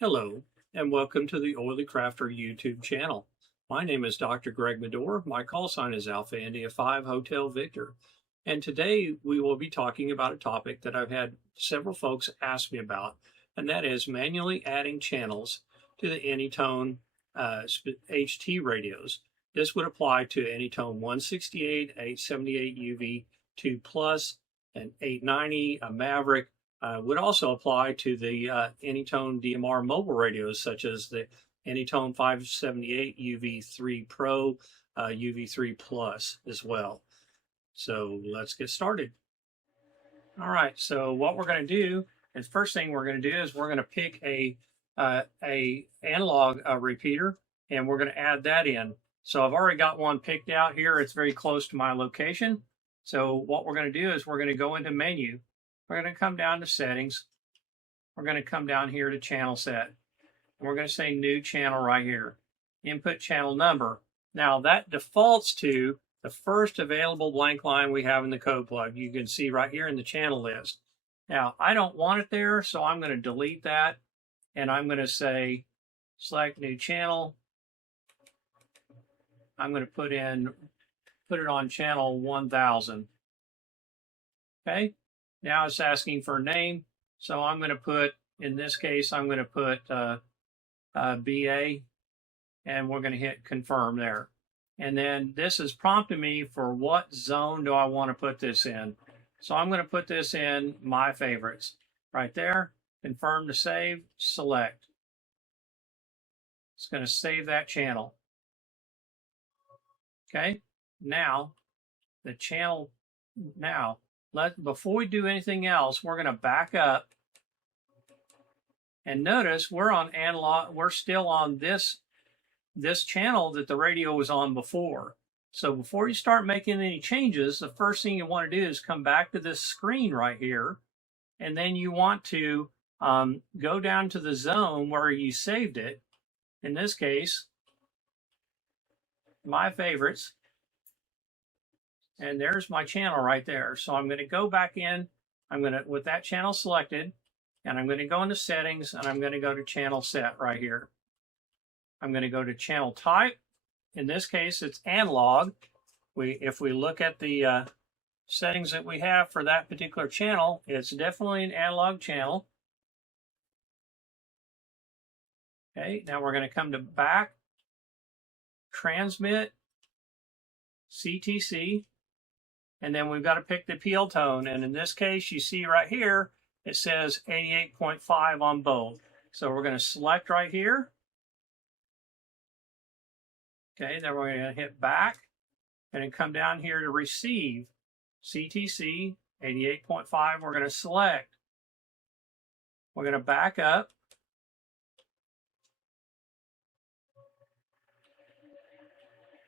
Hello, and welcome to the Oily Crafter YouTube channel. My name is Dr. Greg Medore. My call sign is Alpha India 5 Hotel Victor. And today we will be talking about a topic that I've had several folks ask me about, and that is manually adding channels to the AnyTone HT radios. This would apply to AnyTone 168, 878 UV2 Plus, and 890, a Maverick. Would also apply to the AnyTone DMR mobile radios, such as the AnyTone 578 UV3 Pro, UV3 Plus as well. So let's get started. All right, so what we're going to do is first thing we're going to do is we're going to pick a analog repeater, and we're going to add that in. So I've already got one picked out here. It's very close to my location. So what we're going to do is we're going to go into menu. We're going to come down to settings. We're going to come down here to channel set. And we're going to say new channel right here. Input channel number. Now that defaults to the first available blank line we have in the code plug. You can see right here in the channel list. Now I don't want it there, so I'm going to delete that. And I'm going to say select new channel. I'm going to put it on channel 1000. Okay. Now it's asking for a name, so I'm going to put, in this case, I'm going to put BA, and we're going to hit confirm there. And then this is prompting me for what zone do I want to put this in. So I'm going to put this in my favorites. Right there, confirm to save, select. It's going to save that channel. Okay, now the channel, before we do anything else, we're going to back up and notice we're on analog. We're still on this channel that the radio was on before. So before you start making any changes, the first thing you want to do is come back to this screen right here, and then you want to go down to the zone where you saved it. In this case, my favorites. And there's my channel right there. So I'm going to go back in. I'm going to, with that channel selected, and I'm going to go into settings, and I'm going to go to channel set right here. I'm going to go to channel type. In this case, it's analog. If we look at the settings that we have for that particular channel, it's definitely an analog channel. Okay, now we're going to come to back, transmit, CTC. And then we've got to pick the PL tone. And in this case, you see right here, it says 88.5 on both. So we're going to select right here. Okay, then we're going to hit back and then come down here to receive CTC 88.5. We're going to select. We're going to back up.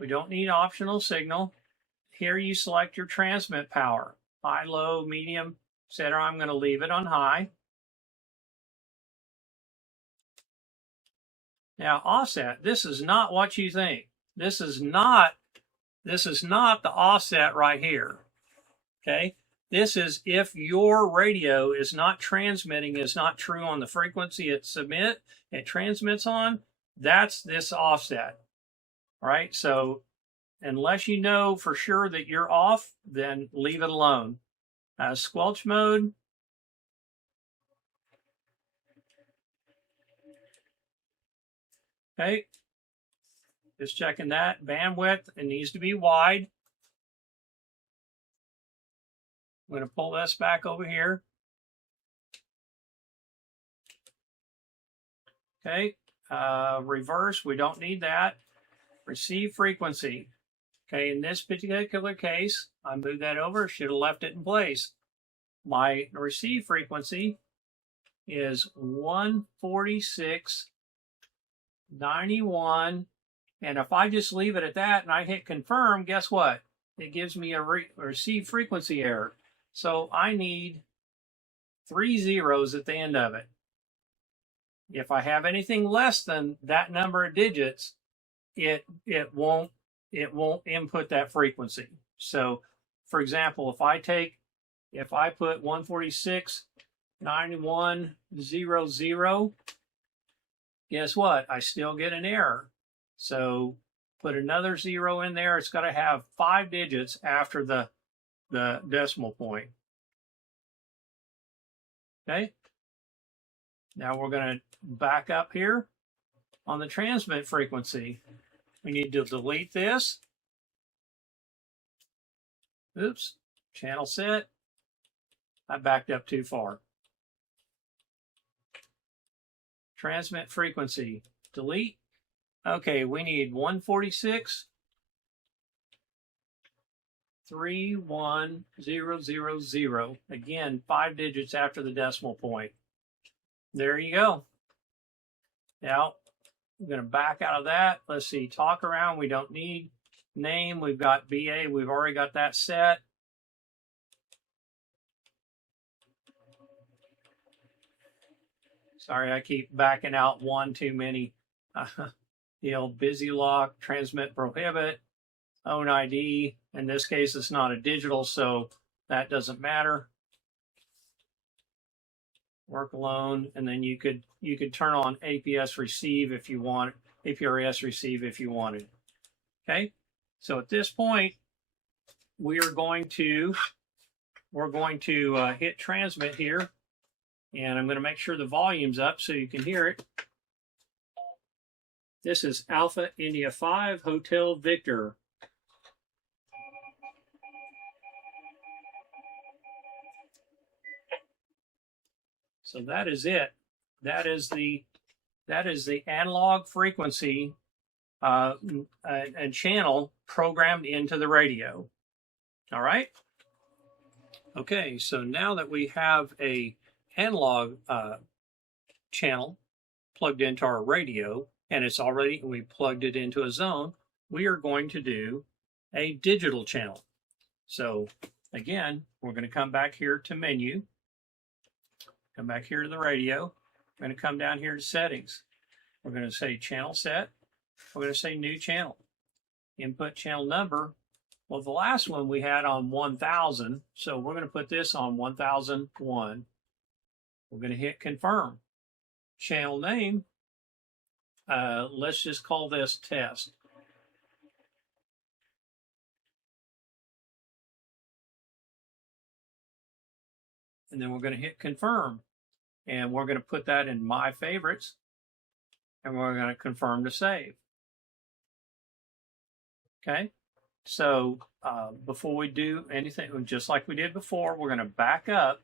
We don't need optional signal. Here you select your transmit power, high, low, medium, etc. I'm going to leave it on high. Now offset, this is not what you think. This is not the offset right here. Okay? This is if your radio is not transmitting, is not true on the frequency it transmits on, that's this offset. All right? So unless you know for sure that you're off, then leave it alone. Squelch mode. Okay. Just checking that. Bandwidth, it needs to be wide. I'm going to pull this back over here. Okay. Reverse, we don't need that. Receive frequency. Okay, in this particular case, I moved that over, should have left it in place. My receive frequency is 146.91, and if I just leave it at that and I hit confirm, guess what? It gives me a receive frequency error. So I need 3 zeros at the end of it. If I have anything less than that number of digits, it won't input that frequency. So for example, if I put 146.9100, guess what? I still get an error. So put another 0 in there. It's got to have 5 digits after the decimal point. Okay. Now we're going to back up here on the transmit frequency. We need to delete this. Oops. Channel set. I backed up too far. Transmit frequency. Delete. Okay, we need 146. 31000. Again, 5 digits after the decimal point. There you go. Now, I'm going to back out of that. Let's see, talk around. We don't need name. We've got BA. We've already got that set. Sorry, I keep backing out one too many. Busy lock, transmit prohibit, own ID. In this case, it's not a digital, so that doesn't matter. Work alone, and then you could turn on APS receive if you want, APRS receive if you wanted. Okay, so at this point, we're going to hit transmit here, and I'm going to make sure the volume's up so you can hear it. This is Alpha India 5 Hotel Victor. So that is it. That is the analog frequency and channel programmed into the radio. All right. Okay. So now that we have a analog channel plugged into our radio, and we plugged it into a zone, we are going to do a digital channel. So again, we're going to come back here to menu. Come back here to the radio. We're going to come down here to settings. We're going to say channel set. We're going to say new channel. Input channel number. Well, the last one we had on 1000, so we're going to put this on 1001. We're going to hit confirm. Channel name. Let's just call this test. And then we're going to hit confirm. And we're going to put that in my favorites. And we're going to confirm to save. Okay. So before we do anything, just like we did before, we're going to back up.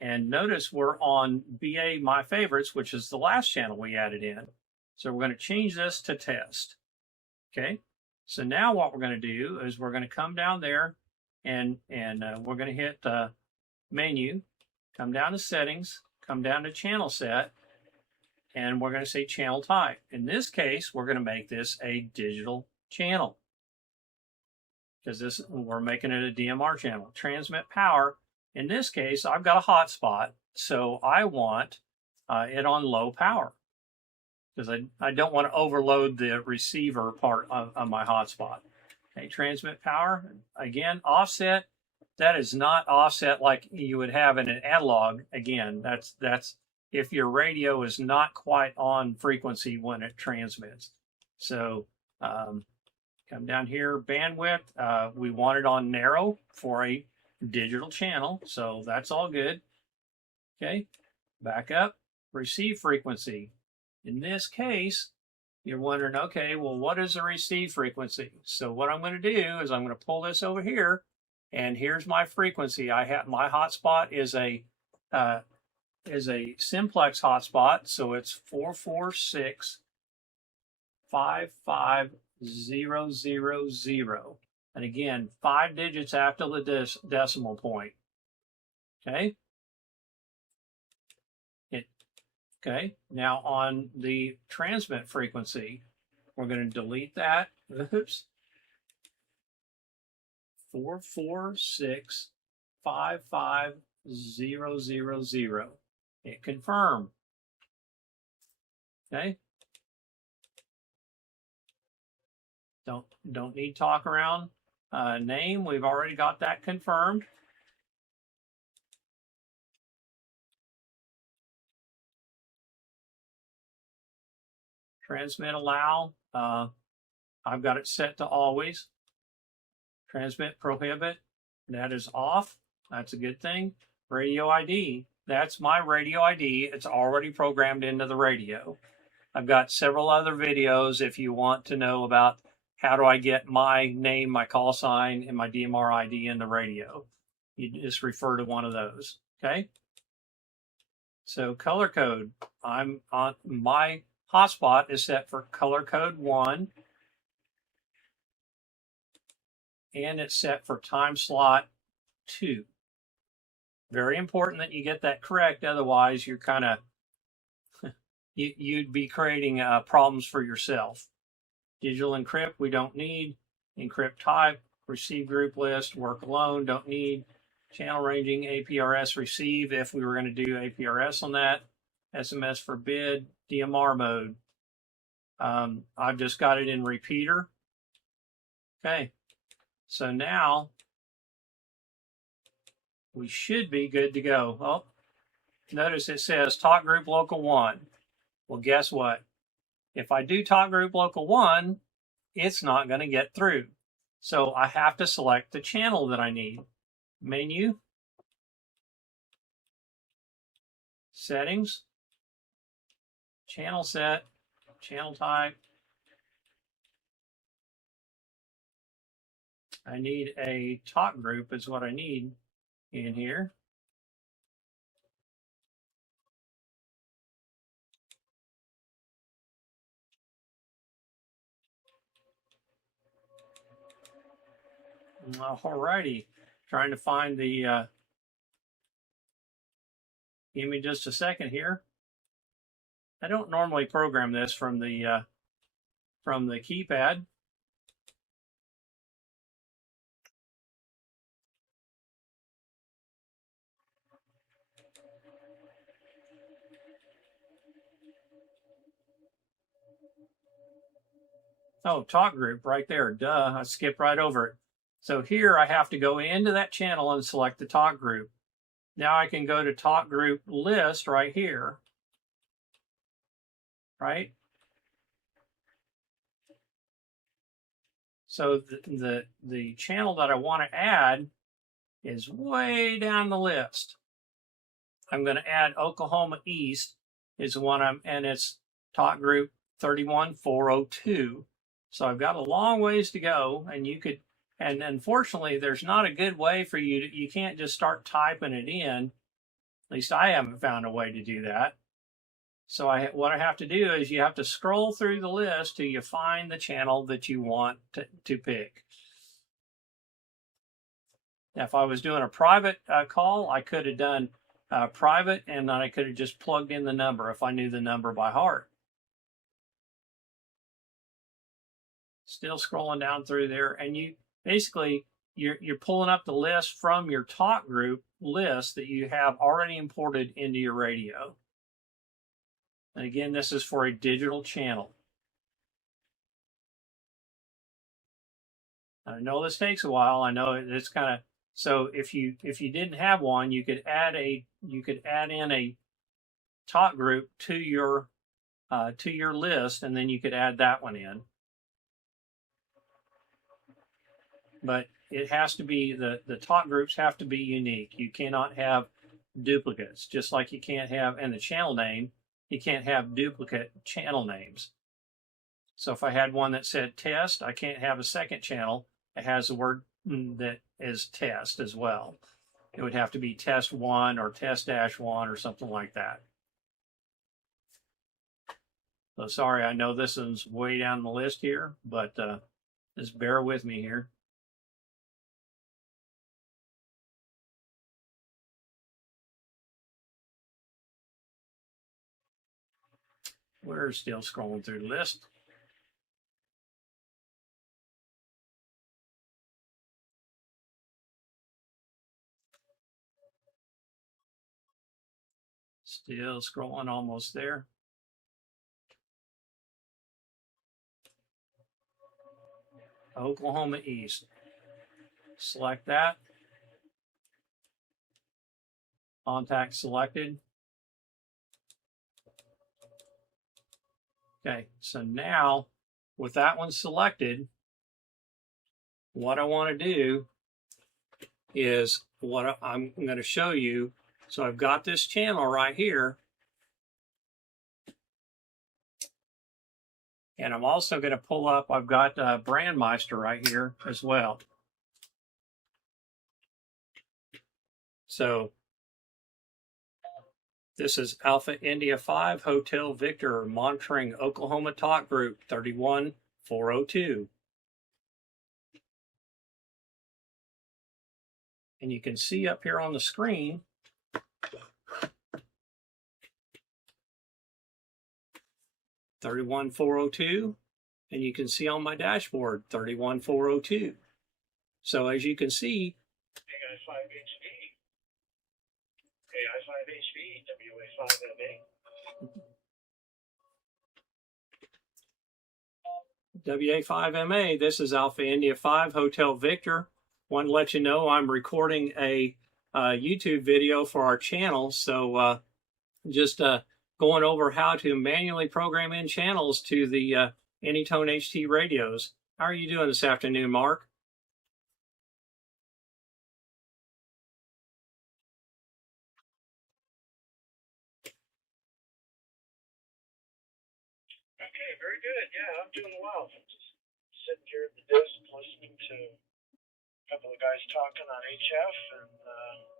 And notice we're on BA My Favorites, which is the last channel we added in. So we're going to change this to test. Okay. So now what we're going to do is we're going to come down there and we're going to hit menu, come down to settings, come down to channel set, and we're going to say channel type. In this case, we're going to make this a digital channel because we're making it a DMR channel. Transmit power. In this case, I've got a hotspot, so I want it on low power because I don't want to overload the receiver part of my hotspot. Okay, transmit power. Again, offset. That is not offset like you would have in an analog. Again, that's if your radio is not quite on frequency when it transmits. So come down here, bandwidth. We want it on narrow for a digital channel, so that's all good. Okay, back up, receive frequency. In this case, you're wondering, okay, well, what is the receive frequency? So what I'm going to do is I'm going to pull this over here. And here's my frequency. I have my hotspot is a simplex hotspot, so it's 446-55000. And again, 5 digits after the decimal point. Okay. Okay. Now on the transmit frequency, we're going to delete that. Oops. 446-55000. Hit confirm. Okay. Don't need talk around. Name, we've already got that confirmed. Transmit allow. I've got it set to always. Transmit prohibit. That is off. That's a good thing. Radio ID. That's my radio ID. It's already programmed into the radio. I've got several other videos if you want to know about how do I get my name, my call sign, and my DMR ID in the radio. You just refer to one of those, okay? So color code, I'm on my hotspot is set for color code 1, and it's set for time slot 2. Very important that you get that correct, otherwise you're kind of you'd be creating problems for yourself. Digital encrypt, we don't need. Encrypt type, receive group list, work alone, don't need. Channel ranging, APRS receive, if we were going to do APRS on that. SMS forbid, DMR mode. I've just got it in repeater. Okay, so now we should be good to go. Oh, notice it says talk group local 1. Well, guess what? If I do talk group local 1, it's not going to get through. So I have to select the channel that I need. Menu, settings, channel set, channel type. I need a talk group is what I need in here. Alrighty, trying to find the, give me just a second here. I don't normally program this from the keypad. Oh, talk group right there, duh, I skipped right over it. So here I have to go into that channel and select the talk group. Now I can go to talk group list right here, right? So the channel that I want to add is way down the list. I'm going to add Oklahoma East is the one and it's talk group 31402. So I've got a long ways to go, and you could, and unfortunately there's not a good way for you to, you can't just start typing it in. At least I haven't found a way to do that. So what I have to do is you have to scroll through the list till you find the channel that you want to pick. Now, if I was doing a private call, I could have done private, and then I could have just plugged in the number if I knew the number by heart. Still scrolling down through there, and you basically you're pulling up the list from your talk group list that you have already imported into your radio. And again, this is for a digital channel. I know this takes a while. I know it's kind of, so if you didn't have one, you could add in a talk group to your list, and then you could add that one in. But it has to be, the talk groups have to be unique. You cannot have duplicates, just like you can't have, and the channel name, you can't have duplicate channel names. So if I had one that said test, I can't have a second channel that has the word that is test as well. It would have to be test 1 or test-1 or something like that. So sorry, I know this is way down the list here, but just bear with me here. We're still scrolling through the list. Still scrolling, almost there. Oklahoma East. Select that. Contact selected. Okay, so now with that one selected, what I want to do is what I'm going to show you. So I've got this channel right here, and I'm also going to pull up, I've got Brandmeister right here as well. So this is Alpha India 5 Hotel Victor monitoring Oklahoma talk group 31402. And you can see up here on the screen, (31402), and you can see on my dashboard 31402. So as you can see, WA5MA, this is Alpha India 5 Hotel Victor. Want to let you know I'm recording a YouTube video for our channel, so just going over how to manually program in channels to the AnyTone HT radios. How are you doing this afternoon, Mark? Okay, very good. Yeah, I'm doing well. Just sitting here at the desk listening to a couple of guys talking on HF, and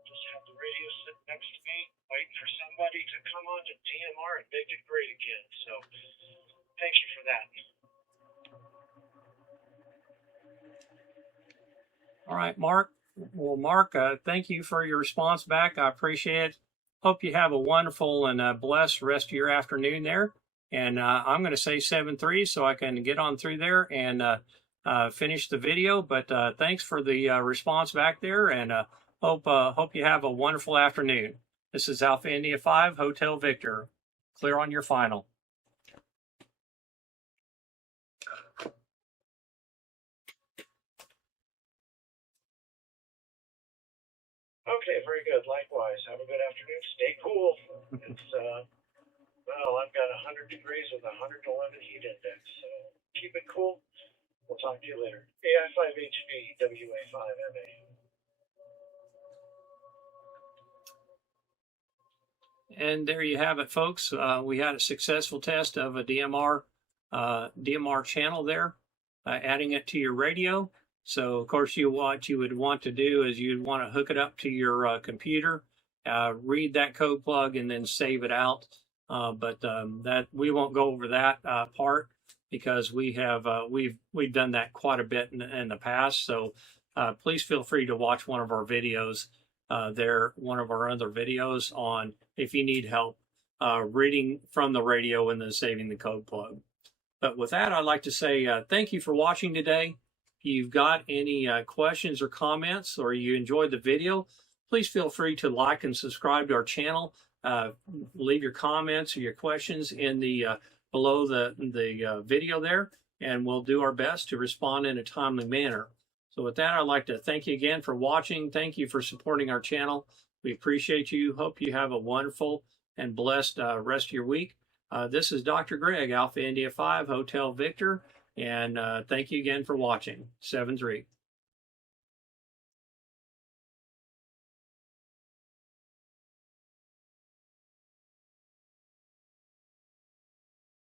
just have the radio sitting next to me, waiting for somebody to come on to DMR and make it great again. So, thank you for that. All right, Mark. Well, Mark, thank you for your response back. I appreciate it. Hope you have a wonderful and blessed rest of your afternoon there. And I'm going to say 7-3 so I can get on through there and finish the video. But thanks for the response back there, and hope you have a wonderful afternoon. This is Alpha India 5 Hotel Victor. Clear on your final. Okay, very good. Likewise. Have a good afternoon. Stay cool. It's, well, I've got 100 degrees with 111 heat index, so keep it cool. We'll talk to you later. AI5HV, WA5MA. And there you have it, folks. We had a successful test of a DMR channel there, adding it to your radio. So, of course, what you would want to do is you'd want to hook it up to your computer, read that code plug, and then save it out. But that we won't go over that part because we have we've done that quite a bit in the past. So please feel free to watch one of our videos. One of our other videos on if you need help reading from the radio and then saving the code plug. But with that, I'd like to say thank you for watching today. If you've got any questions or comments, or you enjoyed the video, please feel free to like and subscribe to our channel. Leave your comments or your questions in the below the video there, and we'll do our best to respond in a timely manner. So with that, I'd like to thank you again for watching. Thank you for supporting our channel. We appreciate you. Hope you have a wonderful and blessed rest of your week. This is Dr. Greg, Alpha India 5 Hotel Victor, and thank you again for watching. 7-3.